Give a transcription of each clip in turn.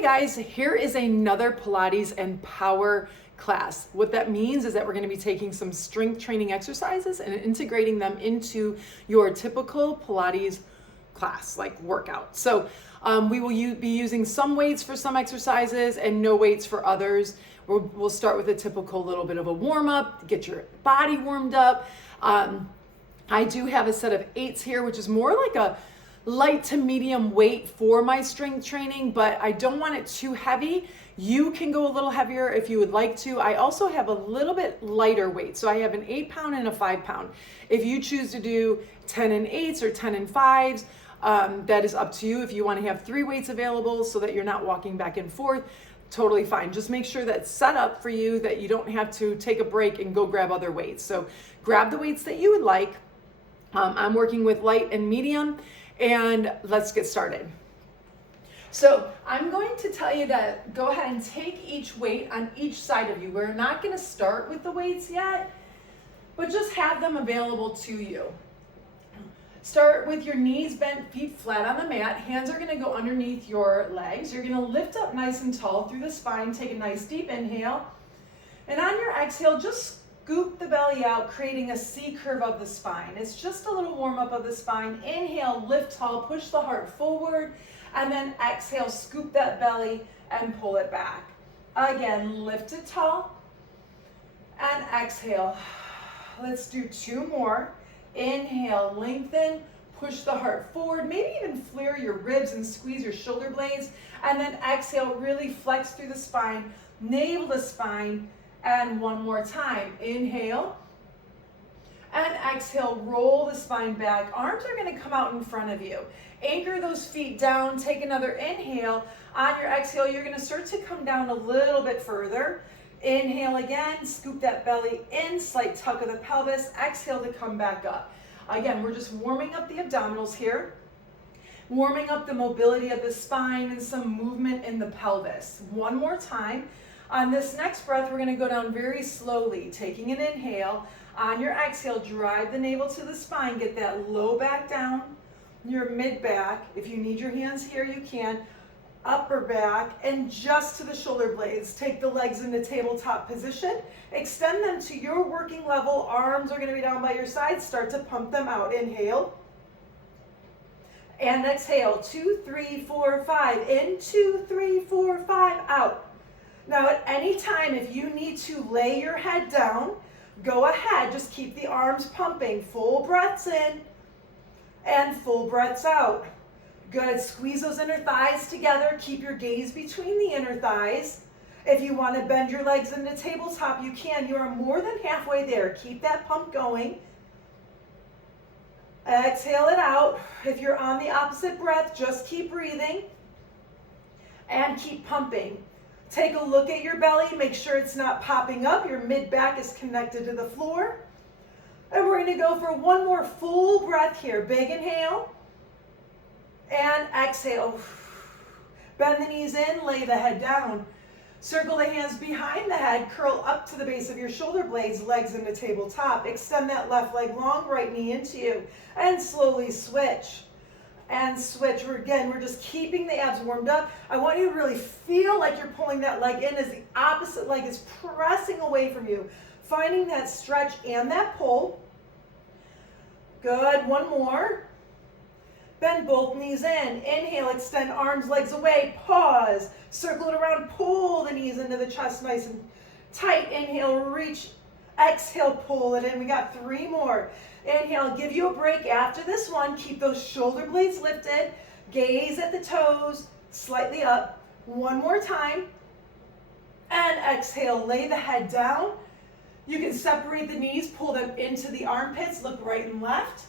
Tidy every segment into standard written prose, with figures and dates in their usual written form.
Hey guys, here is another Pilates and power class. What that means is that we're going to be taking some strength training exercises and integrating them into your typical Pilates class, like workout. So we will be using some weights for some exercises and no weights for others. We'll start with a typical little bit of a warm up, get your body warmed up. I do have a set of 8s here, which is more like a light to medium weight for my strength training, but I don't want it too heavy. You can go a little heavier if you would like to. I also have a little bit lighter weight. So I have an 8-pound and a 5-pound. If you choose to do 10 and 8s or 10 and 5s, that is up to you. If you want to have 3 weights available so that you're not walking back and forth, totally fine. Just make sure that's set up for you, that you don't have to take a break and go grab other weights. So grab the weights that you would like. I'm working with light and medium. And let's get started. So I'm going to tell you to go ahead and take each weight on each side of you. We're not going to start with the weights yet, but just have them available to you. Start with your knees bent, feet flat on the mat. Hands are going to go underneath your legs. You're going to lift up nice and tall through the spine. Take a nice deep inhale. And on your exhale, just scoop the belly out, creating a C curve of the spine. It's just a little warm up of the spine. Inhale, lift tall, push the heart forward, and then exhale, scoop that belly and pull it back. Again, lift it tall, and exhale. Let's do 2 more. Inhale, lengthen, push the heart forward, maybe even flare your ribs and squeeze your shoulder blades, and then exhale, really flex through the spine, navel the spine. And one more time, inhale, and exhale, roll the spine back. Arms are gonna come out in front of you. Anchor those feet down, take another inhale. On your exhale, you're gonna start to come down a little bit further. Inhale again, scoop that belly in, slight tuck of the pelvis. Exhale to come back up. Again, we're just warming up the abdominals here, warming up the mobility of the spine and some movement in the pelvis. One more time. On this next breath, we're going to go down very slowly, taking an inhale. On your exhale, drive the navel to the spine, get that low back down, your mid back. If you need your hands here, you can. Upper back, and just to the shoulder blades. Take the legs into tabletop position. Extend them to your working level. Arms are going to be down by your sides. Start to pump them out. Inhale. And exhale. 2, 3, 4, 5. In, 2, 3, 4, 5. Out. Now at any time, if you need to lay your head down, go ahead, just keep the arms pumping. Full breaths in and full breaths out. Good, squeeze those inner thighs together. Keep your gaze between the inner thighs. If you want to bend your legs into tabletop, you can. You are more than halfway there. Keep that pump going. Exhale it out. If you're on the opposite breath, just keep breathing and keep pumping. Take a look at your belly, make sure it's not popping up. Your mid-back is connected to the floor. And we're going to go for one more full breath here. Big inhale and exhale. Bend the knees in, lay the head down. Circle the hands behind the head, curl up to the base of your shoulder blades, legs into tabletop. Extend that left leg long, right knee into you, and slowly switch. And switch. We're just keeping the abs warmed up. I want you to really feel like you're pulling that leg in as the opposite leg is pressing away from you. Finding that stretch and that pull. Good. One more. Bend both knees in. Inhale, extend arms, legs away. Pause. Circle it around. Pull the knees into the chest nice and tight. Inhale, reach. Exhale, pull it in. We got 3 more. Inhale, give you a break after this one. Keep those shoulder blades lifted. Gaze at the toes, slightly up. One more time. And exhale, lay the head down. You can separate the knees, pull them into the armpits, look right and left.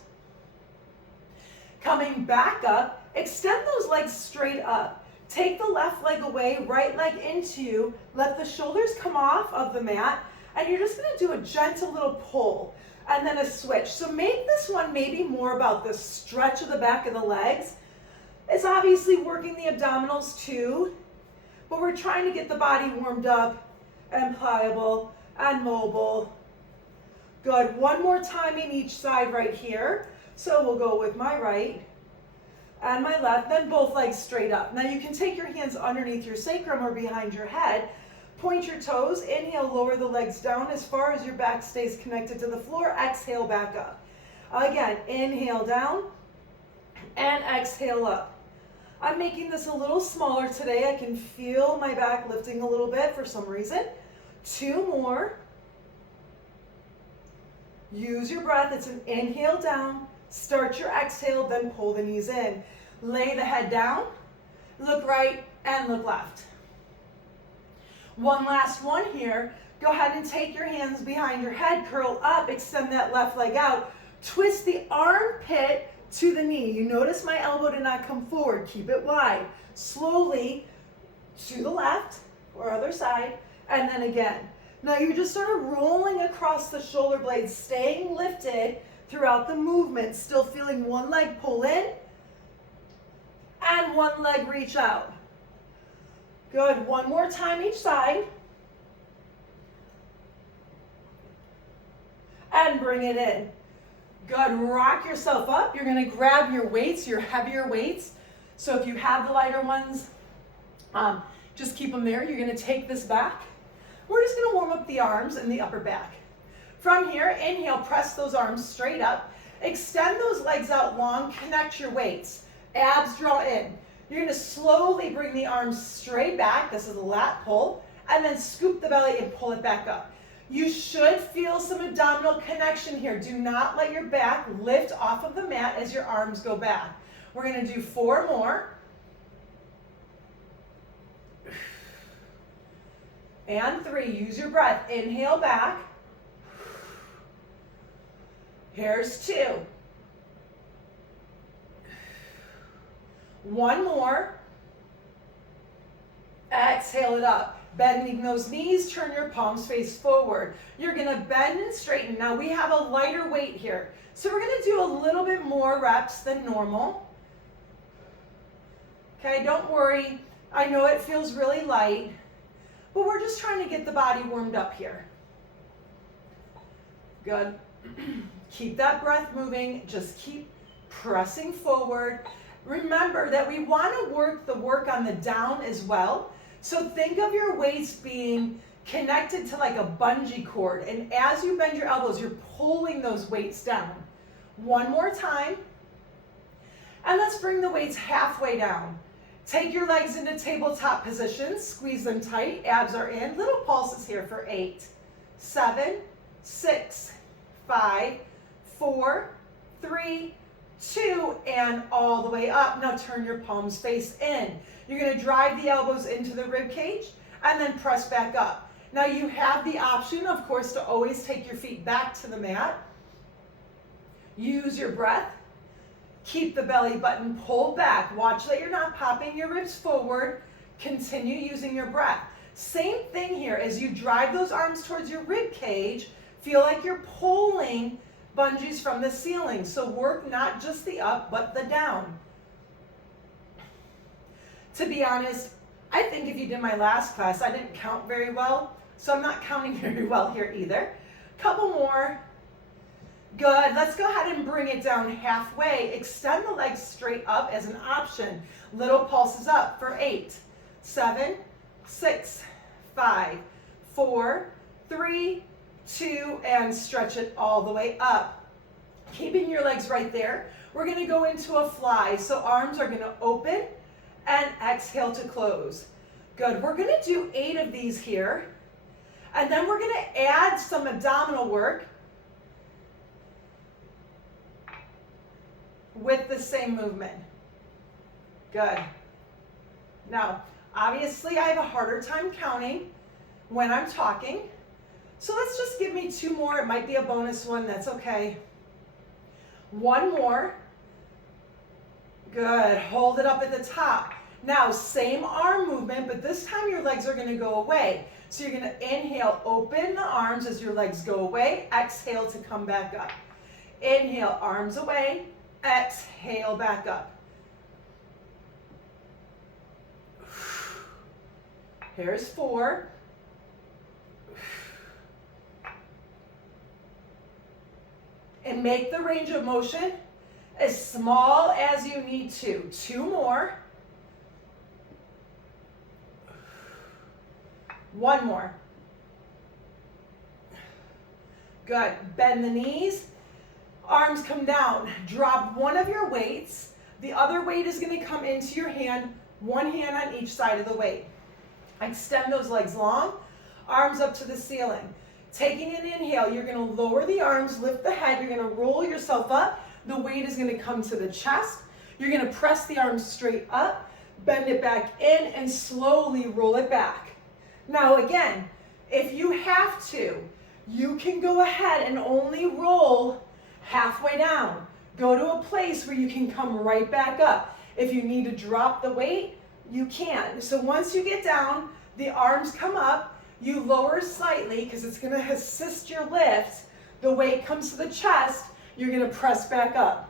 Coming back up, extend those legs straight up. Take the left leg away, right leg into you. Let the shoulders come off of the mat. And you're just going to do a gentle little pull. And then a switch. So make this one maybe more about the stretch of the back of the legs. It's obviously working the abdominals too, but we're trying to get the body warmed up and pliable and mobile. Good. One more time in each side right here. So we'll go with my right. and my left, then both legs straight up. Now you can take your hands underneath your sacrum or behind your head, point your toes, inhale, lower the legs down as far as your back stays connected to the floor, exhale back up. Again, inhale down, and exhale up. I'm making this a little smaller today. I can feel my back lifting a little bit for some reason. 2 more. Use your breath. It's an inhale down. Start your exhale, then pull the knees in. Lay the head down. Look right and look left. One last one here. Go ahead and take your hands behind your head, curl up, extend that left leg out. Twist the armpit to the knee. You notice my elbow did not come forward. Keep it wide. Slowly to the left or other side, and then again. Now you're just sort of rolling across the shoulder blades, staying lifted throughout the movement, still feeling one leg pull in and one leg reach out. Good. One more time each side. And bring it in. Good. Rock yourself up. You're going to grab your weights, your heavier weights. So if you have the lighter ones, just keep them there. You're going to take this back. We're just going to warm up the arms and the upper back. From here, inhale, press those arms straight up. Extend those legs out long. Connect your weights. Abs draw in. You're going to slowly bring the arms straight back. This is a lat pull. And then scoop the belly and pull it back up. You should feel some abdominal connection here. Do not let your back lift off of the mat as your arms go back. We're going to do 4 more. And 3. Use your breath. Inhale back. Here's 2. 1 more. Exhale it up. Bending those knees, turn your palms face forward. You're going to bend and straighten. Now we have a lighter weight here. So we're going to do a little bit more reps than normal. Okay, don't worry. I know it feels really light, but we're just trying to get the body warmed up here. Good. Keep that breath moving. Just keep pressing forward. Remember that we want to work on the down as well. So think of your weights being connected to like a bungee cord. And as you bend your elbows, you're pulling those weights down. 1 more time. And let's bring the weights halfway down. Take your legs into tabletop position. Squeeze them tight. Abs are in. Little pulses here for 8, 7, 6, 5, 4, 3, 2, and all the way up. Now turn your palms face in. You're going to drive the elbows into the rib cage and then press back up. Now you have the option, of course, to always take your feet back to the mat. Use your breath. Keep the belly button pulled back. Watch that you're not popping your ribs forward. Continue using your breath. Same thing here. As you drive those arms towards your rib cage, feel like you're pulling bungees from the ceiling. So work not just the up, but the down. To be honest, I think if you did my last class, I didn't count very well. So I'm not counting very well here either. Couple more. Good. Let's go ahead and bring it down halfway. Extend the legs straight up as an option. Little pulses up for 8, 7, 6, 5, 4, 3, 2, and stretch it all the way up. Keeping your legs right there. We're going to go into a fly. So arms are going to open and exhale to close. Good. We're going to do 8 of these here. And then we're going to add some abdominal work with the same movement. Good. Now, obviously I have a harder time counting when I'm talking. So let's just give me 2 more. It might be a bonus one. That's okay. 1 more. Good. Hold it up at the top. Now, same arm movement, but this time your legs are going to go away. So you're going to inhale, open the arms as your legs go away. Exhale to come back up. Inhale, arms away. Exhale, back up. Here's 4. And make the range of motion as small as you need to. 2 more. 1 more. Good. Bend the knees. Arms come down. Drop one of your weights. The other weight is going to come into your hand, one hand on each side of the weight. Extend those legs long, arms up to the ceiling. Taking an inhale, you're going to lower the arms, lift the head, you're going to roll yourself up. The weight is going to come to the chest. You're going to press the arms straight up, bend it back in, and slowly roll it back. Now again, if you have to, you can go ahead and only roll halfway down. Go to a place where you can come right back up. If you need to drop the weight, you can. So once you get down, the arms come up, you lower slightly because it's going to assist your lift. The weight comes to the chest, you're going to press back up.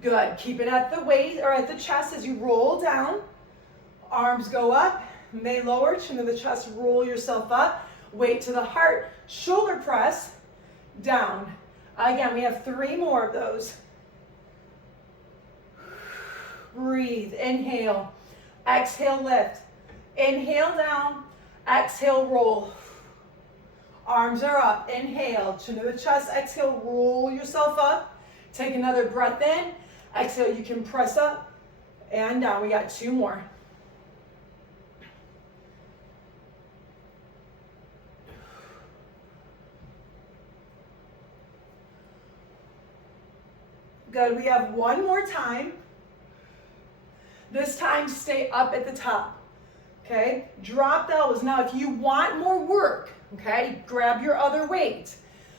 Good. Keep it at the waist or at the chest as you roll down. Arms go up, and they lower, chin to the chest, roll yourself up. Weight to the heart, shoulder press, down. Again, we have 3 more of those. Breathe, inhale, exhale, lift. Inhale down, exhale, roll. Arms are up, inhale, chin to the chest, exhale, roll yourself up. Take another breath in, exhale, you can press up and down. We got 2 more. Good, we have 1 more time. This time, stay up at the top, okay? Drop the elbows. Now, if you want more work, okay, grab your other weight.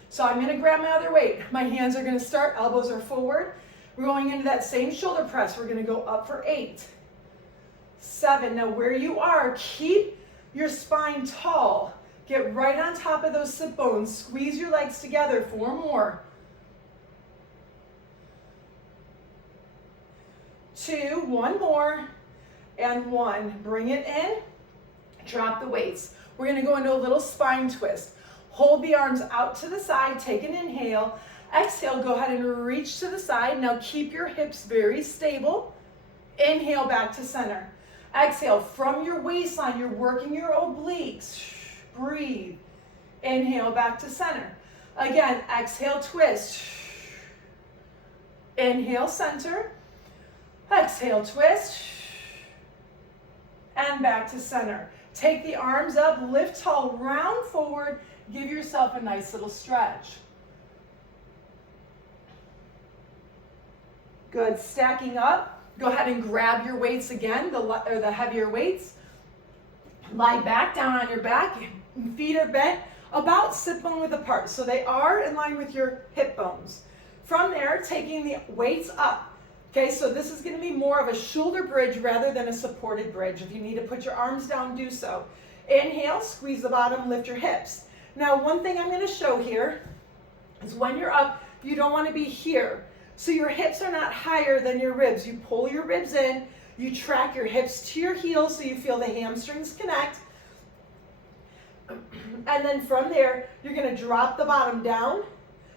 So I'm gonna grab my other weight. My hands are gonna start, elbows are forward. We're going into that same shoulder press. We're gonna go up for 8, 7. Now, where you are, keep your spine tall. Get right on top of those sit bones. Squeeze your legs together. 4 more. 2, 1 more, and 1. Bring it in, drop the weights. We're gonna go into a little spine twist. Hold the arms out to the side, take an inhale. Exhale, go ahead and reach to the side. Now keep your hips very stable. Inhale back to center. Exhale, from your waistline, you're working your obliques. Breathe. Inhale back to center. Again, exhale, twist. Inhale, center. Exhale, twist, and back to center. Take the arms up, lift tall, round forward, give yourself a nice little stretch. Good, stacking up. Go ahead and grab your weights again, the heavier weights. Lie back, down on your back, feet are bent, about sit bone width apart, so they are in line with your hip bones. From there, taking the weights up. Okay, so this is going to be more of a shoulder bridge rather than a supported bridge. If you need to put your arms down, do so. Inhale, squeeze the bottom, lift your hips. Now, one thing I'm going to show here is when you're up, you don't want to be here. So your hips are not higher than your ribs. You pull your ribs in, you track your hips to your heels so you feel the hamstrings connect. And then from there, you're going to drop the bottom down.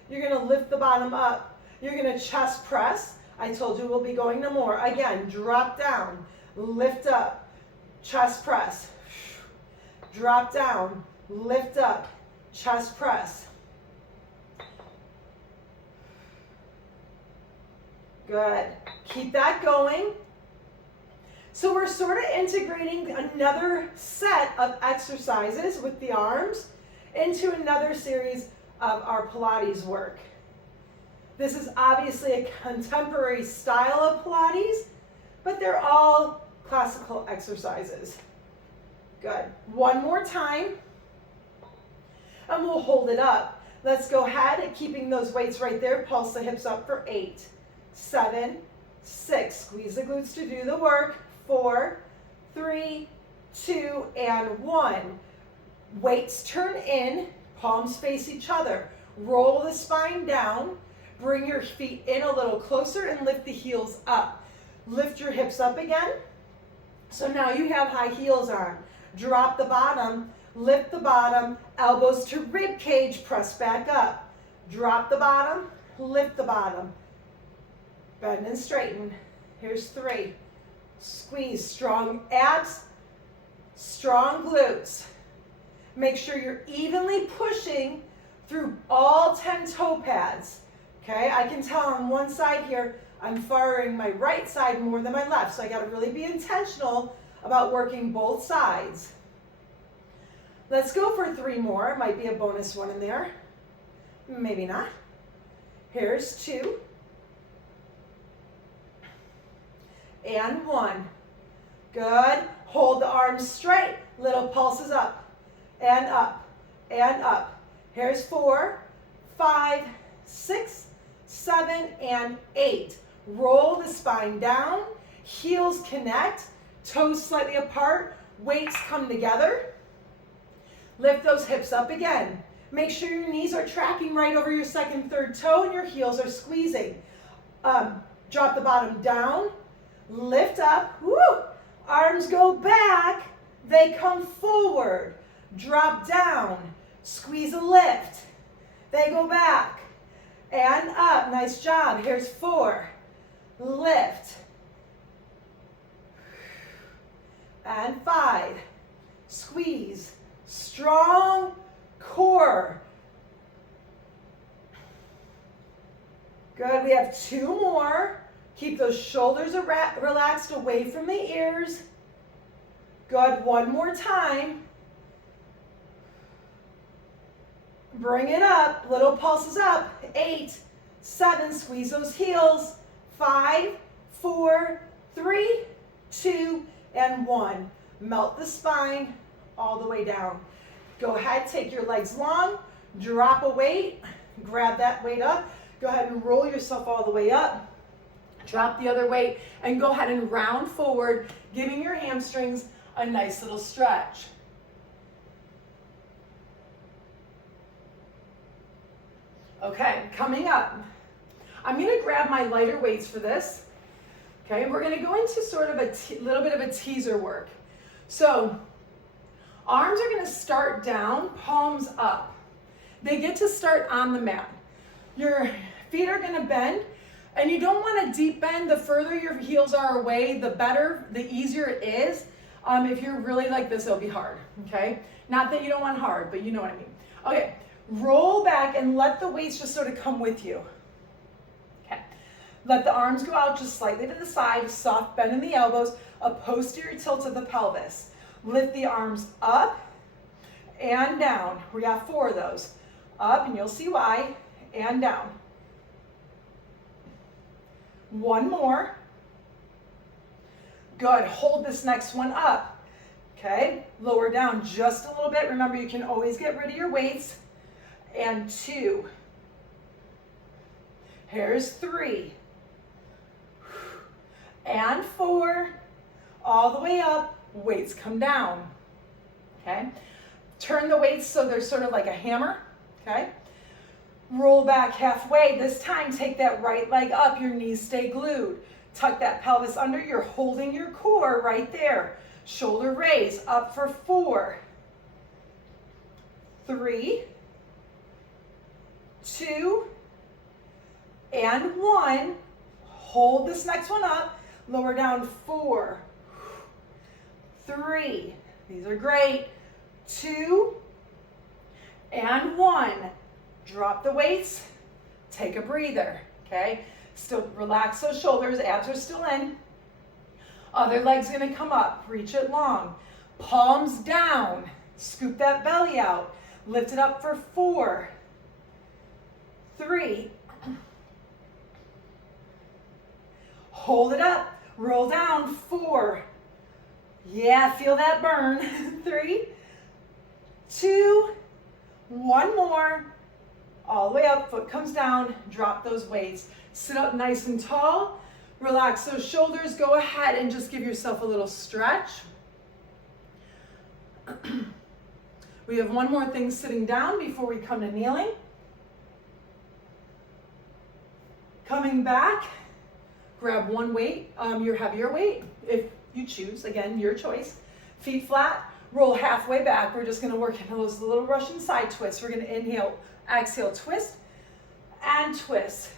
You're going to lift the bottom up. You're going to chest press. I told you we'll be going to more. Again, drop down, lift up, chest press. Drop down, lift up, chest press. Good. Keep that going. So we're sort of integrating another set of exercises with the arms into another series of our Pilates work. This is obviously a contemporary style of Pilates, but they're all classical exercises. Good. 1 more time, and we'll hold it up. Let's go ahead and keeping those weights right there. Pulse the hips up for 8, 7, 6. Squeeze the glutes to do the work. 4, 3, 2, and 1. Weights turn in, palms face each other. Roll the spine down. Bring your feet in a little closer and lift the heels up. Lift your hips up again. So now you have high heels on. Drop the bottom, lift the bottom, elbows to rib cage, press back up. Drop the bottom, lift the bottom. Bend and straighten. Here's 3. Squeeze, strong abs, strong glutes. Make sure you're evenly pushing through all 10 toe pads. Okay, I can tell on one side here, I'm firing my right side more than my left, so I gotta really be intentional about working both sides. Let's go for 3 more. Might be a bonus one in there. Maybe not. Here's 2. And 1. Good. Hold the arms straight. Little pulses up and up and up. Here's 4, 5, 6, 7, and 8. Roll the spine down. Heels connect. Toes slightly apart. Weights come together. Lift those hips up again. Make sure your knees are tracking right over your second, third toe and your heels are squeezing. Drop the bottom down. Lift up. Woo! Arms go back. They come forward. Drop down. Squeeze a lift. They go back. And up. Nice job. Here's 4. Lift. And 5. Squeeze. Strong core. Good. We have 2 more. Keep those shoulders relaxed away from the ears. Good. 1 more time. Bring it up. Little pulses up. 8, 7. Squeeze those heels. 5, 4, 3, 2, and 1. Melt the spine all the way down. Go ahead, take your legs long, drop a weight, grab that weight up, go ahead and roll yourself all the way up, drop the other weight, and go ahead and round forward, giving your hamstrings a nice little stretch. Okay, coming up, I'm going to grab my lighter weights for this. Okay, we're going to go into sort of a little bit of a teaser work. So, arms are going to start down, palms up. They get to start on the mat. Your feet are going to bend, and you don't want a deep bend. The further your heels are away, the better, the easier it is. If you're really like this, it'll be hard, okay? Not that you don't want hard, but you know what I mean. Okay, roll back and let the weights just sort of come with you. Okay, let the arms go out just slightly to the side, soft bend in the elbows, a posterior tilt of the pelvis. Lift the arms up and down. We got 4 of those. Up, and you'll see why, and down. 1 more. Good. Hold this next one up. Okay, lower down just a little bit. Remember, you can always get rid of your weights. And 2. Here's 3. And 4. All the way up. Weights come down. Okay, turn the weights so they're sort of like a hammer. Okay, roll back halfway. This time, take that right leg up. Your knees stay glued. Tuck that pelvis under. You're holding your core right there. Shoulder raise. Up for 4, 3, 2, and 1. Hold this next one up. Lower down. 4, 3. These are great. 2, and 1. Drop the weights. Take a breather. Okay, still relax those shoulders. Abs are still in. Other leg's going to come up. Reach it long. Palms down. Scoop that belly out. Lift it up for 4, 3. Hold it up. Roll down. 4. Yeah, feel that burn. 3, 2, 1 more. All the way up, foot comes down, drop those weights. Sit up nice and tall, relax those shoulders. Go ahead and just give yourself a little stretch. We have 1 more thing sitting down before we come to kneeling. Coming back, grab 1 weight, your heavier weight, if you choose, again, your choice. Feet flat, roll halfway back. We're just going to work into those little Russian side twists. We're going to inhale, exhale, twist, and twist,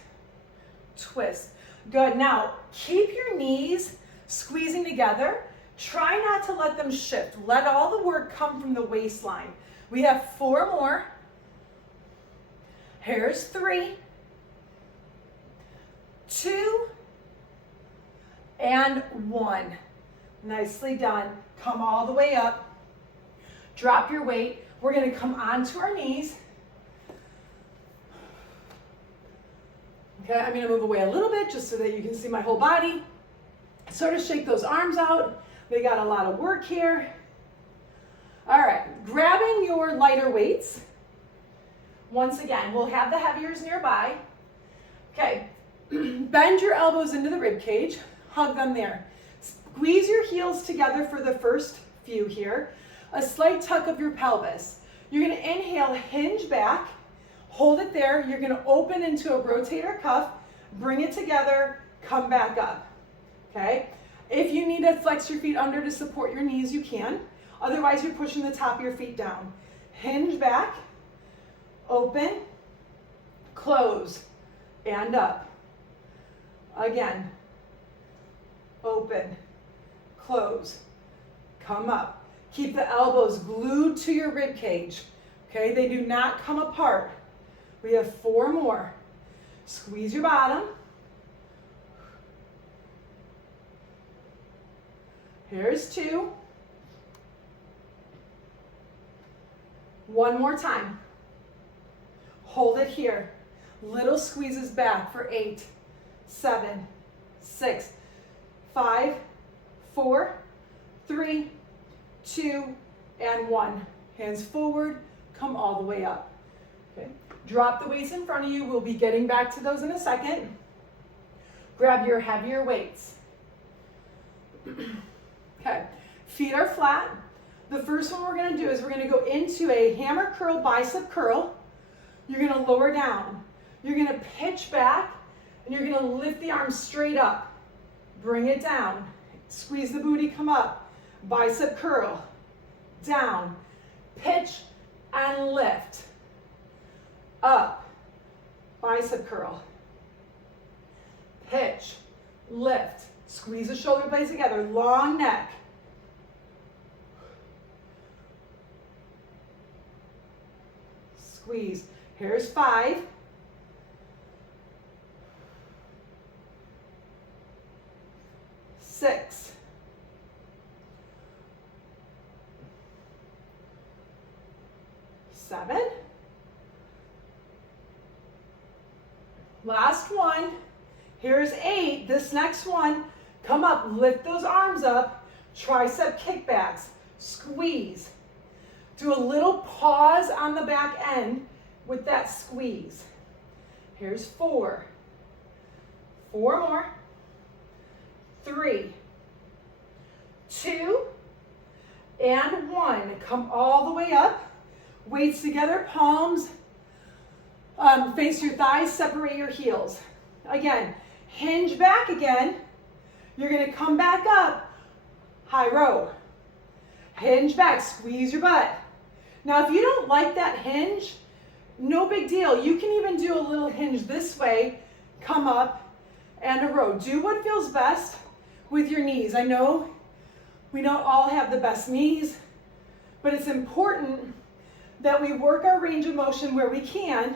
twist. Good. Now, keep your knees squeezing together. Try not to let them shift. Let all the work come from the waistline. We have 4 more. Here's 3, 2, and 1. Nicely done. Come all the way up. Drop your weight. We're going to come onto our knees. Okay, I'm going to move away a little bit just so that you can see my whole body. Sort of shake those arms out. They got a lot of work here. All right, grabbing your lighter weights. Once again, we'll have the heaviers nearby. Okay, bend your elbows into the rib cage. Hug them there. Squeeze your heels together for the first few here. A slight tuck of your pelvis. You're going to inhale, hinge back. Hold it there. You're going to open into a rotator cuff. Bring it together. Come back up. Okay? If you need to flex your feet under to support your knees, you can. Otherwise, you're pushing the top of your feet down. Hinge back. Open. Close. And up. Again. Open. Close. Come up. Keep the elbows glued to your rib cage. Okay? They do not come apart. We have 4 more. Squeeze your bottom. Here's 2. 1 more time. Hold it here. Little squeezes back for 8, 7, 6, 5, 4, 3, 2, and 1. Hands forward. Come all the way up. Okay. Drop the weights in front of you. We'll be getting back to those in a second. Grab your heavier weights. Okay, feet are flat. The first one we're going to do is we're going to go into a hammer curl, bicep curl. You're going to lower down. You're going to pitch back, and you're going to lift the arms straight up. Bring it down. Squeeze the booty, come up. Bicep curl. Down. Pitch and lift. Up. Bicep curl. Pitch. Lift. Squeeze the shoulder blades together. Long neck. Squeeze. Here's 5. 6. 7. Last one. Here's 8. This next one, come up, lift those arms up, tricep kickbacks, squeeze. Do a little pause on the back end with that squeeze. Here's 4. 4 more. 3, 2, and 1. Come all the way up. Weights together, palms face your thighs, separate your heels. Again, hinge back again. You're going to come back up, high row. Hinge back, squeeze your butt. Now, if you don't like that hinge, no big deal. You can even do a little hinge this way, come up, and a row. Do what feels best with your knees. I know we don't all have the best knees, but it's important that we work our range of motion where we can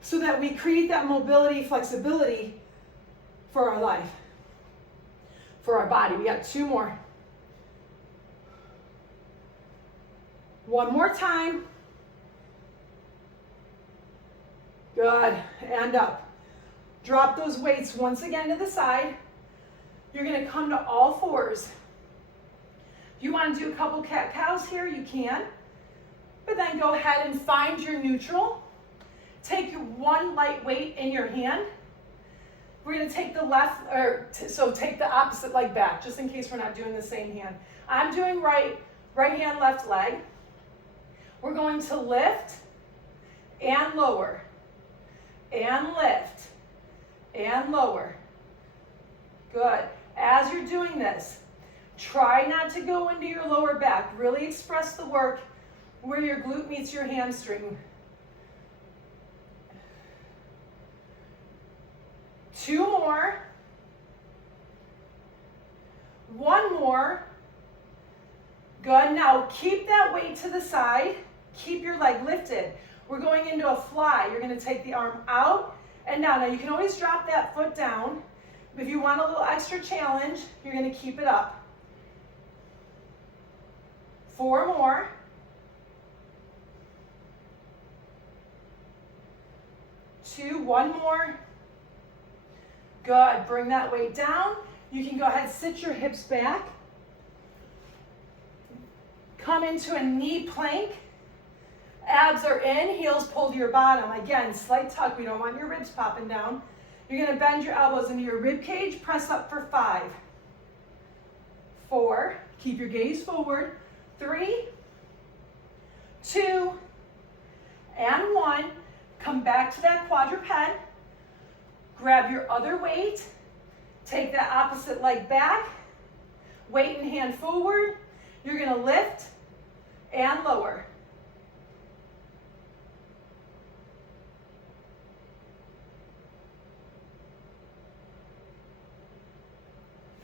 so that we create that mobility, flexibility for our life, for our body. We got 2 more. 1 more time. Good, and up. Drop those weights once again to the side. You're gonna come to all 4s. If you wanna do a couple cat-cows here, you can. But then go ahead and find your neutral. Take your 1 light weight in your hand. We're going to take the so take the opposite leg back, just in case we're not doing the same hand. I'm doing right hand, left leg. We're going to lift and lower, and lift, and lower. Good. As you're doing this, try not to go into your lower back. Really express the work where your glute meets your hamstring. 2 more. 1 more. Good. Now keep that weight to the side. Keep your leg lifted. We're going into a fly. You're going to take the arm out and down. Now you can always drop that foot down. If you want a little extra challenge, you're going to keep it up. 4 more. 2, 1 more. Good. Bring that weight down. You can go ahead, sit your hips back. Come into a knee plank. Abs are in, heels pull to your bottom. Again, slight tuck. We don't want your ribs popping down. You're going to bend your elbows into your rib cage. Press up for 5. 4. Keep your gaze forward. 3, 2, and 1. Come back to that quadruped. Grab your other weight. Take that opposite leg back. Weight and hand forward. You're going to lift and lower.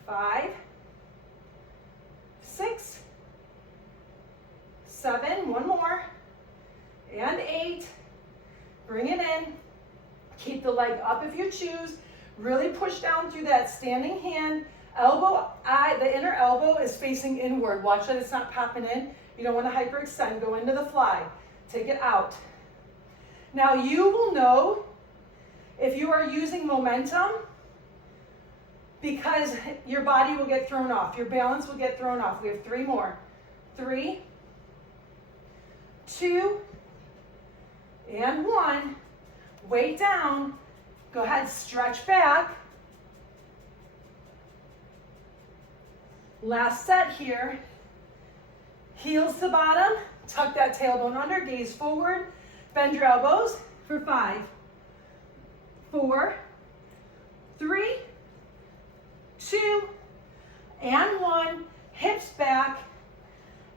5, 6, 7, 1 more, and 8. Bring it in. Keep the leg up if you choose. Really push down through that standing hand. Elbow, the inner elbow is facing inward. Watch that it's not popping in. You don't want to hyperextend. Go into the fly. Take it out. Now you will know if you are using momentum because your body will get thrown off. Your balance will get thrown off. We have 3 more. 3, 2, and 1. Weight down. Go ahead, stretch back. Last set here. Heels to bottom. Tuck that tailbone under. Gaze forward. Bend your elbows for 5, 4, 3, 2, and 1. Hips back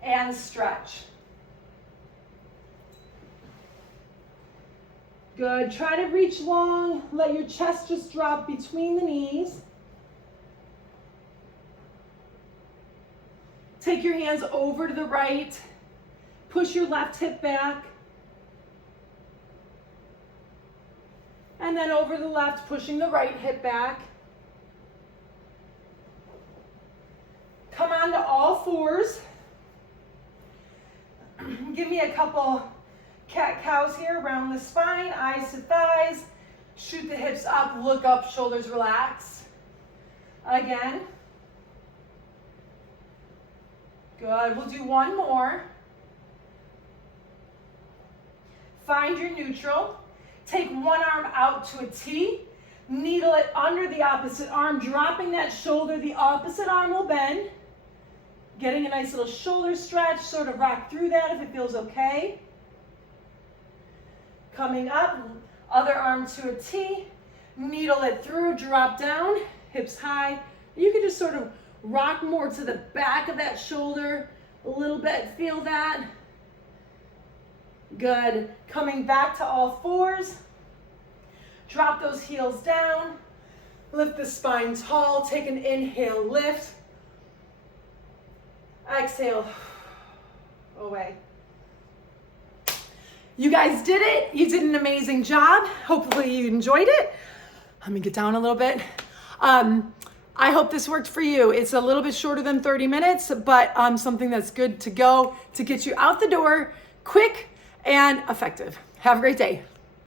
and stretch. Good. Try to reach long. Let your chest just drop between the knees. Take your hands over to the right. Push your left hip back. And then over the left, pushing the right hip back. Come on to all fours. Give me a couple cat-cows here around the spine, eyes to thighs. Shoot the hips up, look up, shoulders relax. Again. Good. We'll do 1 more. Find your neutral. Take one arm out to a T. Needle it under the opposite arm, dropping that shoulder. The opposite arm will bend. Getting a nice little shoulder stretch. Sort of rock through that if it feels okay. Coming up, other arm to a T. Needle it through, drop down, hips high. You can just sort of rock more to the back of that shoulder a little bit. Feel that. Good. Coming back to all fours. Drop those heels down. Lift the spine tall. Take an inhale, lift. Exhale. Away. You guys did it. You did an amazing job. Hopefully you enjoyed it. Let me get down a little bit. I hope this worked for you. It's a little bit shorter than 30 minutes, but something that's good to go to get you out the door quick and effective. Have a great day.